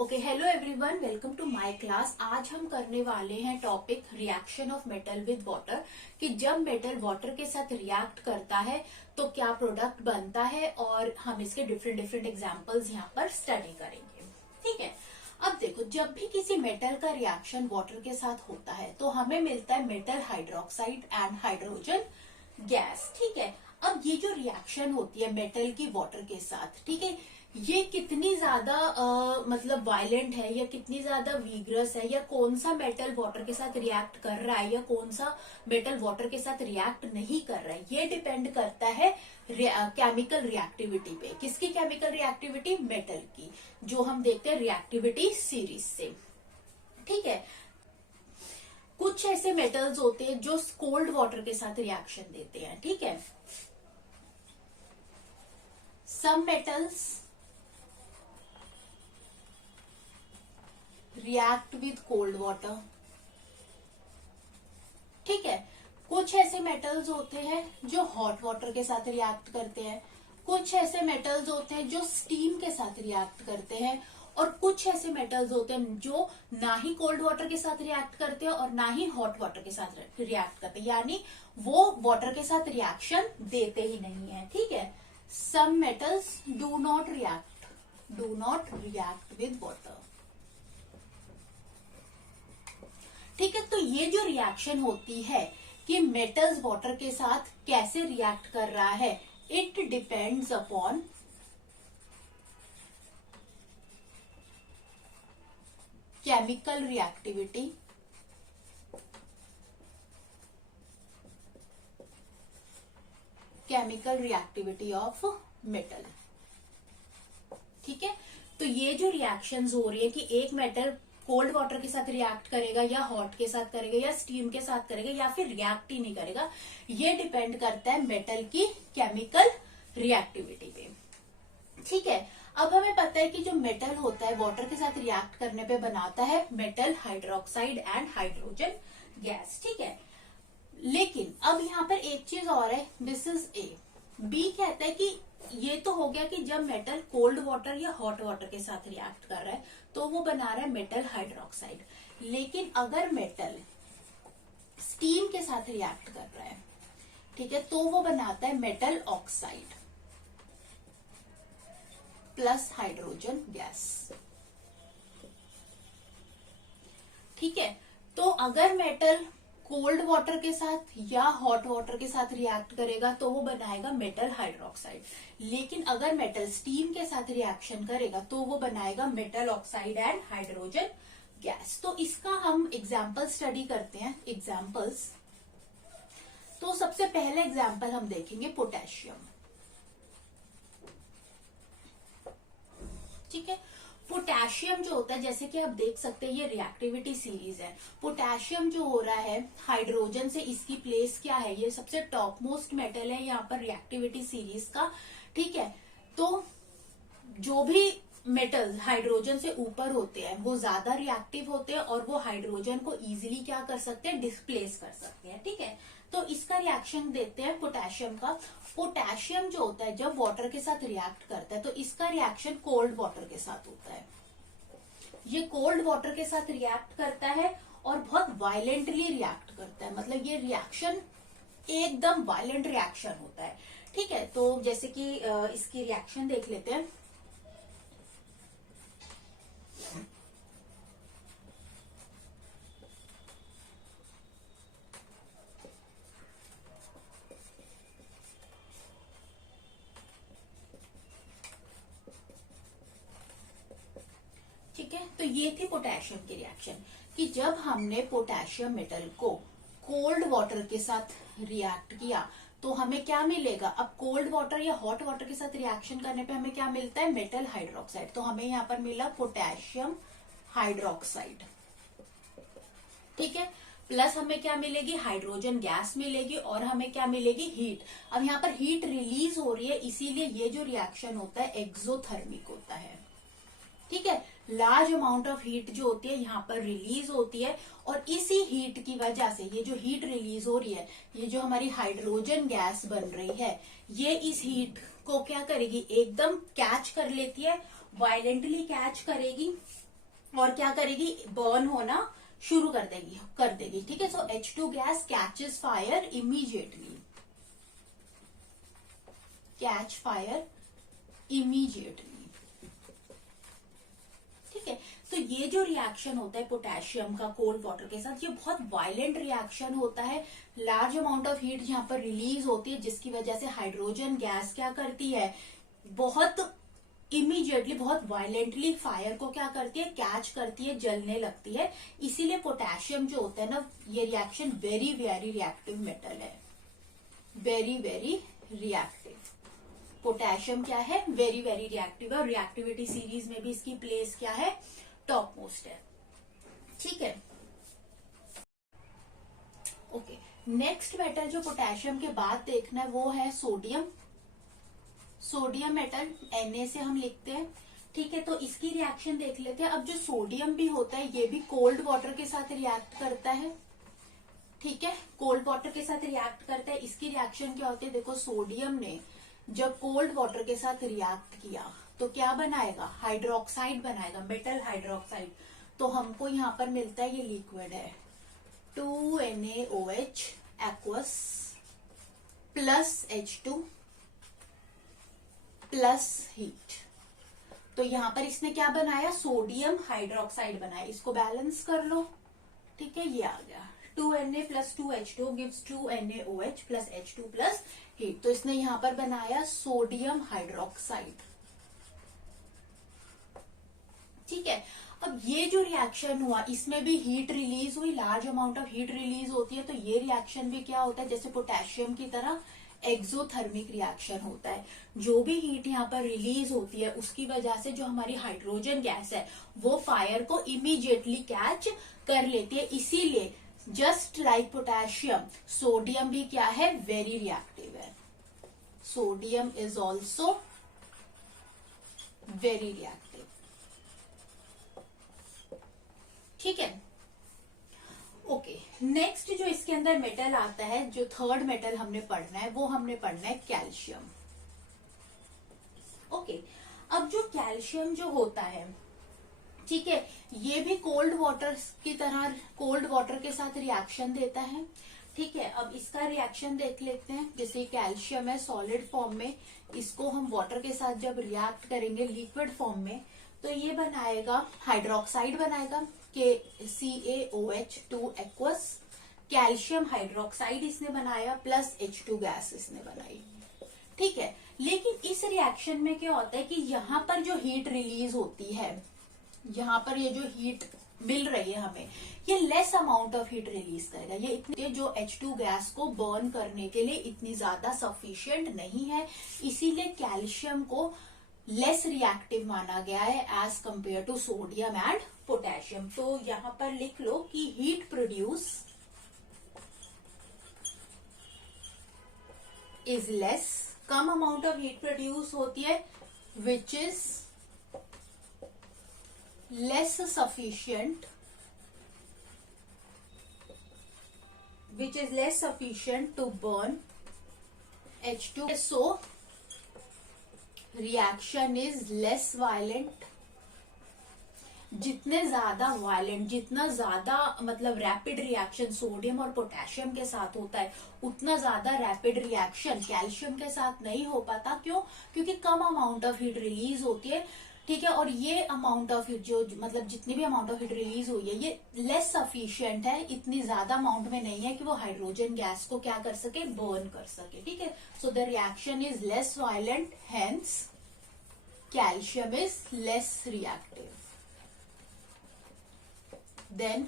Okay, hello everyone, welcome to my class. आज हम करने वाले हैं topic reaction of metal with water, कि जब मेटल वाटर के साथ रिएक्ट करता है तो क्या प्रोडक्ट बनता है, और हम इसके डिफरेंट डिफरेंट एग्जांपल्स यहाँ पर स्टडी करेंगे। ठीक है, अब देखो, जब भी किसी मेटल का रिएक्शन वाटर के साथ होता है तो हमें मिलता है metal hydroxide and hydrogen gas. ठीक है, अब ये जो रिएक्शन होती है मेटल की वाटर के साथ, ठीक है, ये कितनी ज्यादा मतलब वायलेंट है या कितनी ज्यादा वीगरस है, या कौन सा मेटल वाटर के साथ रिएक्ट कर रहा है या कौन सा मेटल वाटर के साथ रिएक्ट नहीं कर रहा है, ये डिपेंड करता है केमिकल रिएक्टिविटी पे। किसकी केमिकल रिएक्टिविटी? मेटल की, जो हम देखते हैं रिएक्टिविटी सीरीज से। ठीक है, कुछ ऐसे मेटल्स होते हैं जो कोल्ड वाटर के साथ रिएक्शन देते हैं। ठीक है, some metals react with cold water. ठीक है, कुछ ऐसे मेटल्स होते हैं जो हॉट वाटर के साथ रिएक्ट करते हैं, कुछ ऐसे मेटल्स होते हैं जो स्टीम के साथ रिएक्ट करते हैं, और कुछ ऐसे मेटल्स होते हैं जो ना ही कोल्ड वाटर के साथ रिएक्ट करते हैं और ना ही हॉट वाटर के साथ रिएक्ट करते हैं, यानी वो वाटर के साथ रिएक्शन देते ही नहीं है। ठीक है, some metals do not react with water. ठीक है, तो ये जो रिएक्शन होती है कि मेटल्स वाटर के साथ कैसे रिएक्ट कर रहा है, it depends upon chemical reactivity of metal. ठीक है, तो ये जो रिएक्शंस हो रही है कि एक मेटल कोल्ड वाटर के साथ रिएक्ट करेगा या हॉट के साथ करेगा या स्टीम के साथ करेगा या फिर रिएक्ट ही नहीं करेगा, ये डिपेंड करता है मेटल की केमिकल रिएक्टिविटी पे। ठीक है, अब हमें पता है कि जो मेटल होता है वाटर के साथ रिएक्ट करने पे बनाता है metal hydroxide and hydrogen gas. ठीक है, लेकिन अब यहाँ पर एक चीज और है, दिस इज ए। बी कहता है कि ये तो हो गया कि जब मेटल कोल्ड वाटर या हॉट वाटर के साथ रिएक्ट कर रहा है तो वो बना रहा है मेटल हाइड्रोक्साइड, लेकिन अगर मेटल स्टीम के साथ रिएक्ट कर रहा है, ठीक है, तो वो बनाता है metal oxide plus hydrogen gas. ठीक है, तो अगर मेटल कोल्ड वाटर के साथ या हॉट वाटर के साथ रिएक्ट करेगा तो वो बनाएगा मेटल हाइड्रोक्साइड, लेकिन अगर मेटल स्टीम के साथ रिएक्शन करेगा तो वो बनाएगा metal oxide and hydrogen gas. तो इसका हम एग्जाम्पल स्टडी करते हैं। एग्जाम्पल्स, तो सबसे पहले एग्जाम्पल हम देखेंगे पोटेशियम। ठीक है, पोटेशियम जो होता है, जैसे कि आप देख सकते हैं ये रिएक्टिविटी सीरीज है। पोटेशियम जो हो रहा है हाइड्रोजन से, इसकी प्लेस क्या है, ये सबसे टॉप मोस्ट मेटल है यहाँ पर रिएक्टिविटी सीरीज का। ठीक है, तो जो भी मेटल हाइड्रोजन से ऊपर होते हैं वो ज्यादा रिएक्टिव होते हैं और वो हाइड्रोजन को इजीली क्या कर सकते हैं, डिस्प्लेस कर सकते हैं। ठीक है, तो इसका रिएक्शन देते हैं पोटेशियम का। पोटेशियम जो होता है जब वाटर के साथ रिएक्ट करता है तो इसका रिएक्शन कोल्ड वाटर के साथ होता है। ये कोल्ड वाटर के साथ रिएक्ट करता है और बहुत वायलेंटली रिएक्ट करता है, मतलब ये रिएक्शन एकदम वायलेंट रिएक्शन होता है। ठीक है, तो जैसे कि इसकी रिएक्शन देख लेते हैं। ठीक है, तो ये थी पोटेशियम की रिएक्शन, कि जब हमने पोटेशियम मेटल को कोल्ड वाटर के साथ रिएक्ट किया तो हमें क्या मिलेगा। अब कोल्ड वाटर या हॉट वाटर के साथ रिएक्शन करने पे हमें क्या मिलता है, मेटल हाइड्रोक्साइड। तो हमें यहाँ पर मिला पोटेशियम हाइड्रोक्साइड। ठीक है, प्लस हमें क्या मिलेगी, हाइड्रोजन गैस मिलेगी, और हमें क्या मिलेगी, हीट। अब यहाँ पर हीट रिलीज हो रही है, इसीलिए ये जो रिएक्शन होता है एक्सोथर्मिक होता है। ठीक है, लार्ज अमाउंट ऑफ हीट जो होती है यहाँ पर रिलीज होती है, और इसी हीट की वजह से ये जो हीट रिलीज हो रही है, ये जो हमारी हाइड्रोजन गैस बन रही है, ये इस हीट को क्या करेगी, एकदम कैच कर लेती है, वायलेंटली कैच करेगी, और क्या करेगी, बर्न होना शुरू कर देगी। ठीक है, सो H2 gas catches fire immediately, catch fire immediately. ठीक है, तो ये जो रिएक्शन होता है पोटेशियम का कोल्ड वाटर के साथ, ये बहुत वायलेंट रिएक्शन होता है। लार्ज अमाउंट ऑफ हीट यहाँ पर रिलीज होती है, जिसकी वजह से हाइड्रोजन गैस क्या करती है, बहुत इमीडिएटली, बहुत वायलेंटली फायर को क्या करती है, कैच करती है, जलने लगती है। इसीलिए पोटेशियम जो होता है ना, ये reaction very very reactive metal है, वेरी वेरी रिएक्टिव। पोटेशियम क्या है, वेरी वेरी रिएक्टिव है, और रिएक्टिविटी सीरीज में भी इसकी प्लेस क्या है, टॉप मोस्ट है। ठीक है, ओके। नेक्स्ट मेटल जो पोटेशियम के बाद देखना है वो है सोडियम। सोडियम मेटल Na से हम लिखते हैं। ठीक है, तो इसकी रिएक्शन देख लेते हैं। अब जो सोडियम भी होता है ये भी कोल्ड वाटर के साथ रिएक्ट करता है। ठीक है, कोल्ड वाटर के साथ रिएक्ट करता है। इसकी रिएक्शन क्या होती है, देखो सोडियम ने जब कोल्ड वाटर के साथ रिएक्ट किया तो क्या बनाएगा, हाइड्रोक्साइड बनाएगा, मेटल हाइड्रोक्साइड। तो हमको यहाँ पर मिलता है, ये लिक्विड है, 2NaOH aqueous plus H2 plus heat. तो यहाँ पर इसने क्या बनाया, सोडियम हाइड्रोक्साइड बनाया। इसको बैलेंस कर लो। ठीक है, ये आ गया 2Na plus 2H2 gives 2NaOH plus H2 plus heat. तो इसने यहाँ पर बनाया सोडियम हाइड्रोक्साइड। ठीक है, अब ये जो रिएक्शन हुआ इसमें भी हीट रिलीज हुई, large amount of heat release होती है। तो ये रिएक्शन भी क्या होता है, जैसे पोटेशियम की तरह एक्सोथर्मिक रिएक्शन होता है। जो भी हीट यहाँ पर रिलीज होती है उसकी वजह से जो हमारी हाइड्रोजन गैस है वो फायर को इमीडिएटली कैच कर लेती है। इसीलिए जस्ट लाइक पोटेशियम, सोडियम भी क्या है, वेरी रिएक्टिव है। Sodium is also very reactive. ठीक है, ओके। नेक्स्ट जो इसके अंदर मेटल आता है, जो थर्ड मेटल हमने पढ़ना है वो हमने पढ़ना है कैल्शियम। ओके, अब जो कैल्शियम जो होता है, ठीक है, ये भी कोल्ड वाटर की तरह कोल्ड वाटर के साथ रिएक्शन देता है। ठीक है, अब इसका रिएक्शन देख लेते हैं। जैसे कैल्शियम है सॉलिड फॉर्म में, इसको हम वाटर के साथ जब रिएक्ट करेंगे लिक्विड फॉर्म में तो ये बनाएगा हाइड्रोक्साइड बनाएगा, CaOH2 एक्वस, कैल्शियम हाइड्रोक्साइड इसने बनाया प्लस H2 गैस इसने बनाई। ठीक है, लेकिन इस रिएक्शन में क्या होता है कि यहाँ पर जो हीट रिलीज होती है, यहाँ पर ये जो हीट मिल रही है हमें, ये less amount of heat release करेगा। ये इतने जो H2 गैस को बर्न करने के लिए इतनी ज्यादा सफिशिएंट नहीं है। इसीलिए कैल्शियम को लेस रिएक्टिव माना गया है as compare to sodium and potassium. तो यहाँ पर लिख लो कि हीट प्रोड्यूस इज लेस, कम अमाउंट ऑफ हीट प्रोड्यूस होती है, which is less sufficient, which is less sufficient to burn H2. So reaction is less violent. जितने ज्यादा वायलेंट, जितना ज्यादा मतलब रैपिड रिएक्शन सोडियम और पोटेशियम के साथ होता है उतना ज्यादा रैपिड रिएक्शन कैल्शियम के साथ नहीं हो पाता। क्यों? क्योंकि कम अमाउंट ऑफ हीट रिलीज होती है। ठीक है, और ये अमाउंट ऑफ हीट जो मतलब जितनी भी अमाउंट ऑफ हीट रिलीज हुई है ये लेस सफिशिएंट है, इतनी ज्यादा अमाउंट में नहीं है कि वो हाइड्रोजन गैस को क्या कर सके, बर्न कर सके। ठीक है, so the reaction is less violent, hence calcium is less reactive than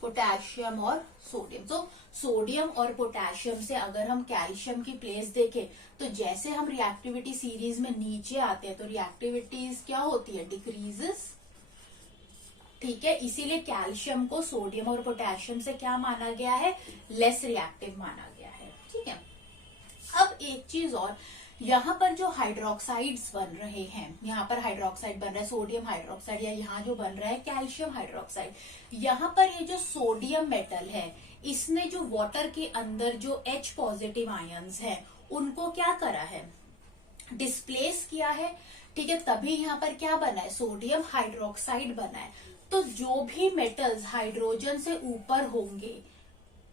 potassium और सोडियम। तो सोडियम और पोटेशियम से अगर हम कैल्शियम की प्लेस देखें तो जैसे हम रिएक्टिविटी सीरीज में नीचे आते हैं तो रिएक्टिविटीज क्या होती है, डिक्रीजेस। ठीक है, इसीलिए कैल्शियम को सोडियम और पोटेशियम से क्या माना गया है, लेस रिएक्टिव माना गया है। ठीक है, अब एक चीज और, यहाँ पर जो हाइड्रोक्साइड्स बन रहे हैं, यहाँ पर हाइड्रोक्साइड बन रहा है सोडियम हाइड्रोक्साइड, या यहाँ जो बन रहा है कैल्शियम हाइड्रोक्साइड, यहाँ पर ये जो सोडियम मेटल है इसने जो वाटर के अंदर जो H पॉजिटिव आयंस हैं उनको क्या करा है, डिस्प्लेस किया है। ठीक है, तभी यहाँ पर क्या बना है, सोडियम हाइड्रोक्साइड बना है। तो जो भी मेटल्स हाइड्रोजन से ऊपर होंगे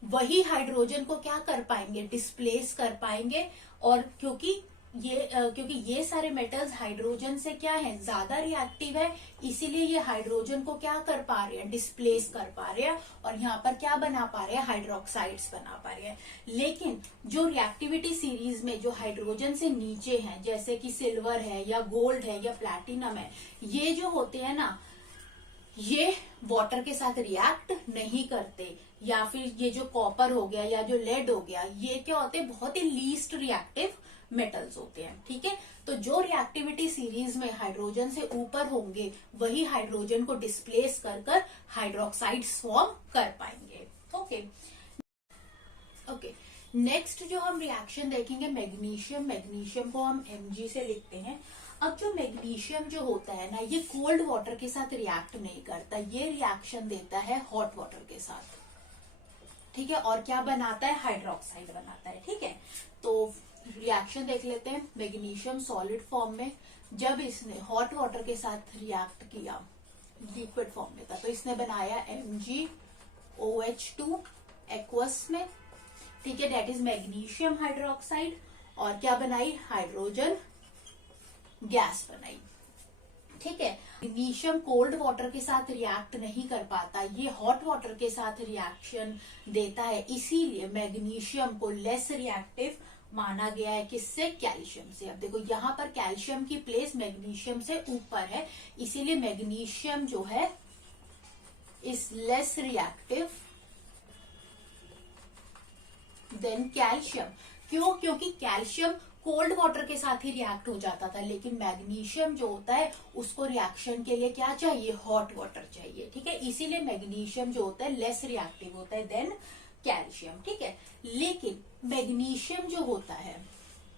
वही हाइड्रोजन को क्या कर पाएंगे, डिस्प्लेस कर पाएंगे। और क्योंकि ये सारे मेटल्स हाइड्रोजन से क्या है, ज्यादा रिएक्टिव है, इसीलिए ये हाइड्रोजन को क्या कर पा रहे हैं, डिस्प्लेस कर पा रहे हैं, और यहाँ पर क्या बना पा रहे हैं, हाइड्रोक्साइड्स बना पा रहे हैं। लेकिन जो रिएक्टिविटी सीरीज में जो हाइड्रोजन से नीचे हैं, जैसे कि सिल्वर है या गोल्ड है या प्लैटिनम है, ये जो होते हैं ना, ये वाटर के साथ रिएक्ट नहीं करते। या फिर ये जो कॉपर हो गया या जो लेड हो गया, ये क्या होते हैं, बहुत ही लीस्ट रिएक्टिव मेटल्स होते हैं। ठीक है, तो जो रिएक्टिविटी सीरीज में हाइड्रोजन से ऊपर होंगे वही हाइड्रोजन को डिस्प्लेस कर हाइड्रोक्साइड्स फॉर्म कर पाएंगे। ओके, नेक्स्ट जो हम रिएक्शन देखेंगे मैग्नीशियम। मैग्नीशियम को हम Mg से लिखते हैं। अब जो मैग्नीशियम जो होता है ना, ये कोल्ड वाटर के साथ रिएक्ट नहीं करता, ये रिएक्शन देता है हॉट वाटर के साथ। ठीक है, और क्या बनाता है, हाइड्रोक्साइड बनाता है। ठीक है, तो रिएक्शन देख लेते हैं। मैग्नीशियम सॉलिड फॉर्म में जब इसने हॉट वाटर के साथ रिएक्ट किया, लिक्विड फॉर्म में था, तो इसने बनाया MgOH2 एक्वस में। ठीक है, दैट इज मैग्नीशियम हाइड्रोक्साइड। और क्या बनाई, हाइड्रोजन गैस बनाई। ठीक है, मैग्नीशियम कोल्ड वाटर के साथ रिएक्ट नहीं कर पाता, ये हॉट वाटर के साथ रिएक्शन देता है, इसीलिए मैग्नीशियम को लेस रिएक्टिव माना गया है। किससे, कैल्शियम से। अब देखो यहाँ पर कैल्शियम की प्लेस मैग्नीशियम से ऊपर है, इसीलिए मैग्नीशियम जो है is less reactive than calcium. क्यों, क्योंकि कैल्शियम कोल्ड वाटर के साथ ही रिएक्ट हो जाता था, लेकिन मैग्नीशियम जो होता है उसको रिएक्शन के लिए क्या चाहिए, हॉट वाटर चाहिए। ठीक है, इसीलिए मैग्नीशियम जो होता है लेस रिएक्टिव होता है देन कैल्शियम। ठीक है, लेकिन मैग्नीशियम जो होता है,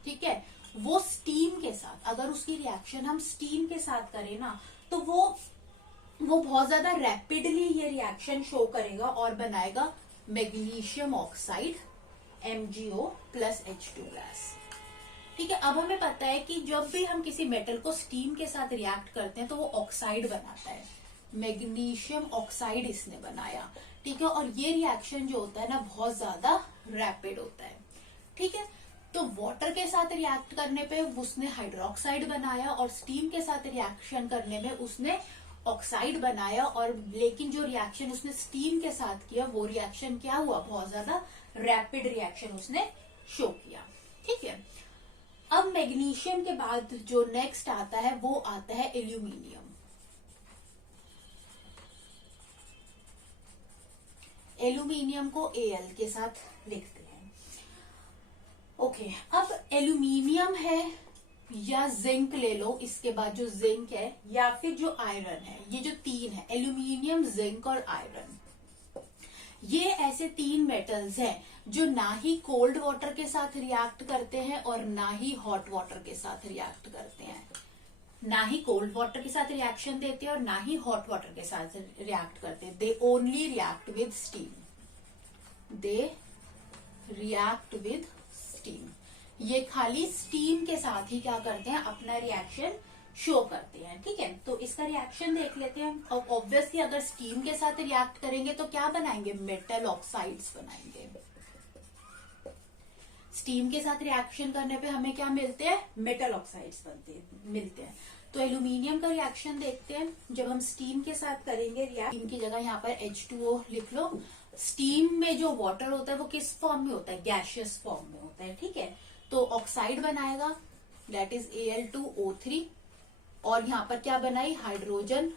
ठीक है, वो स्टीम के साथ, अगर उसकी रिएक्शन हम स्टीम के साथ करें ना, तो वो बहुत ज्यादा रैपिडली ये रिएक्शन शो करेगा और बनाएगा magnesium oxide MgO plus H2 gas. ठीक है, अब हमें पता है कि जब भी हम किसी मेटल को स्टीम के साथ रिएक्ट करते हैं तो वो ऑक्साइड बनाता है, मैग्नीशियम ऑक्साइड इसने बनाया। ठीक है, और ये रिएक्शन जो होता है ना, बहुत ज्यादा रैपिड होता है। ठीक है, तो वाटर के साथ रिएक्ट करने पे उसने हाइड्रोक्साइड बनाया और स्टीम के साथ रिएक्शन करने में उसने ऑक्साइड बनाया। और लेकिन जो रिएक्शन उसने स्टीम के साथ किया वो रिएक्शन क्या हुआ, बहुत ज्यादा रैपिड रिएक्शन उसने शो किया। ठीक है, अब मैग्नीशियम के बाद जो नेक्स्ट आता है वो आता है एल्यूमिनियम। एल्यूमिनियम को Al के साथ लिखते हैं। ओके, अब एल्यूमिनियम है या जिंक ले लो, इसके बाद जो जिंक है या फिर जो आयरन है, ये जो तीन है, एल्यूमिनियम, जिंक और आयरन, ये ऐसे तीन मेटल्स हैं जो ना ही कोल्ड वाटर के साथ रिएक्ट करते हैं और ना ही हॉट वाटर के साथ रिएक्ट करते हैं। ना ही कोल्ड वाटर के साथ रिएक्शन देते हैं और ना ही हॉट वाटर के साथ रिएक्ट करते हैं। They only react with steam. They react with steam. ये खाली स्टीम के साथ ही क्या करते हैं, अपना रिएक्शन शो करते हैं। ठीक है, तो इसका रिएक्शन देख लेते हैं। और ऑब्वियसली अगर स्टीम के साथ रिएक्ट करेंगे तो क्या बनाएंगे, मेटल ऑक्साइड्स बनाएंगे। स्टीम के साथ रिएक्शन करने पे हमें क्या मिलते हैं, मेटल ऑक्साइड्स मिलते हैं। तो एल्यूमिनियम का रिएक्शन देखते हैं। जब हम स्टीम के साथ करेंगे रिएक्ट, स्टीम की जगह यहाँ पर H2O लिख लो। स्टीम में जो वाटर होता है वो किस फॉर्म में होता है, गैशियस फॉर्म में होता है। ठीक है, तो ऑक्साइड बनाएगा, दैट इज Al2O3, और यहाँ पर क्या बनाई, हाइड्रोजन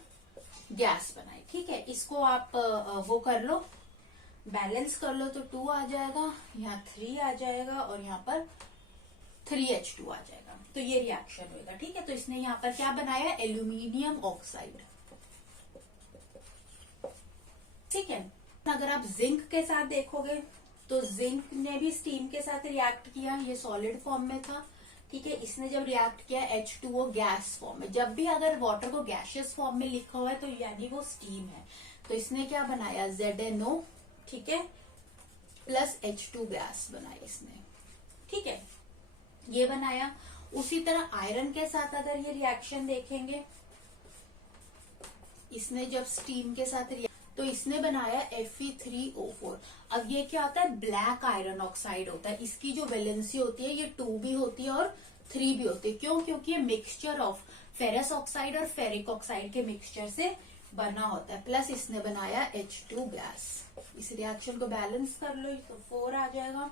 गैस बनाई। ठीक है, इसको आप वो कर लो, बैलेंस कर लो, तो 2 आ जाएगा, यहाँ 3 आ जाएगा और यहाँ पर 3H2 आ जाएगा। तो ये रिएक्शन होगा। ठीक है, तो इसने यहाँ पर क्या बनाया, एल्यूमिनियम ऑक्साइड। ठीक है, अगर आप जिंक के साथ देखोगे तो जिंक ने भी स्टीम के साथ रिएक्ट किया, ये सॉलिड फॉर्म में था। ठीक है, इसने जब रिएक्ट किया H2O गैस फॉर्म में, जब भी अगर वाटर को गैशियस फॉर्म में लिखा हुआ है तो यानी वो स्टीम है। तो इसने क्या बनाया, ZNO, ठीक है, प्लस H2 गैस बनाई इसने। ठीक है, ये बनाया। उसी तरह आयरन के साथ अगर ये रिएक्शन देखेंगे, इसने जब स्टीम के साथ तो इसने बनाया Fe3O4। अब ये क्या होता है, ब्लैक आयरन ऑक्साइड होता है। इसकी जो वैलेंसी होती है ये 2 भी होती है और 3 भी होती है। क्यों? क्योंकि ये मिक्सचर ऑफ फेरस ऑक्साइड और फेरिक ऑक्साइड के मिक्सचर से बना होता है। प्लस इसने बनाया H2 गैस। इस रिएक्शन को बैलेंस कर लो तो 4 आ जाएगा,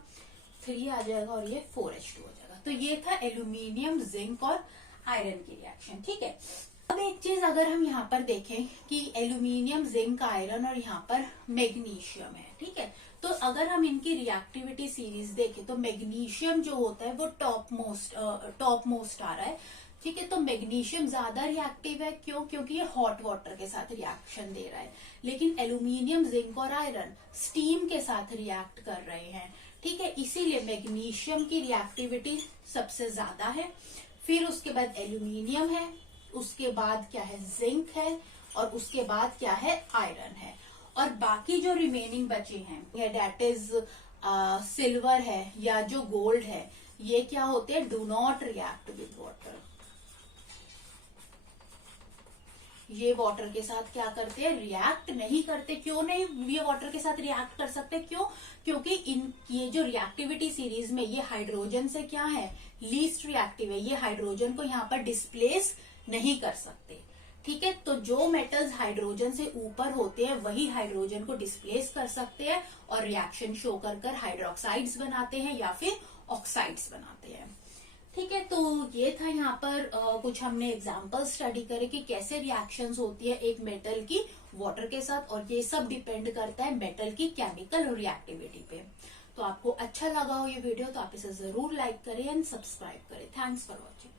3 आ जाएगा और ये 4H2 हो जाएगा। तो ये था एल्यूमिनियम, जिंक और आयरन की रिएक्शन। ठीक है, अब एक चीज अगर हम यहाँ पर देखें कि एल्यूमिनियम, जिंक, आयरन और यहाँ पर मैग्नीशियम है। ठीक है, तो अगर हम इनकी रिएक्टिविटी सीरीज देखें तो मैग्नीशियम जो होता है वो टॉप मोस्ट आ रहा है। ठीक है, तो मैग्नीशियम ज्यादा रिएक्टिव है। क्यों? क्योंकि ये हॉट वाटर के साथ रिएक्शन दे रहा है। लेकिन एल्यूमिनियम, जिंक और आयरन स्टीम के साथ रिएक्ट कर रहे हैं। ठीक है, इसीलिए मैग्नीशियम की रिएक्टिविटी सबसे ज्यादा है। फिर उसके बाद एल्यूमिनियम है, उसके बाद क्या है, जिंक है, और उसके बाद क्या है, आयरन है। और बाकी जो रिमेनिंग बचे हैं डेट इज सिल्वर है या जो गोल्ड है, ये क्या होते हैं, do not react with water. ये वाटर के साथ क्या करते हैं, रिएक्ट नहीं करते। क्यों नहीं ये वाटर के साथ रिएक्ट कर सकते? क्यों? क्योंकि ये जो रिएक्टिविटी सीरीज में ये हाइड्रोजन से क्या है, लीस्ट रिएक्टिव है। ये हाइड्रोजन को यहाँ पर डिस्प्लेस नहीं कर सकते। ठीक है, तो जो मेटल्स हाइड्रोजन से ऊपर होते हैं वही हाइड्रोजन को डिस्प्लेस कर सकते हैं और रिएक्शन शो कर हाइड्रोक्साइड्स बनाते हैं या फिर ऑक्साइड्स बनाते हैं। ठीक है, तो ये था यहाँ पर कुछ हमने एग्जांपल स्टडी करे कि कैसे रिएक्शंस होती है एक मेटल की वाटर के साथ, और ये सब डिपेंड करता है मेटल की केमिकल रिएक्टिविटी पे। तो आपको अच्छा लगा हो ये वीडियो तो आप इसे जरूर लाइक करें एंड सब्सक्राइब करें। Thanks for watching.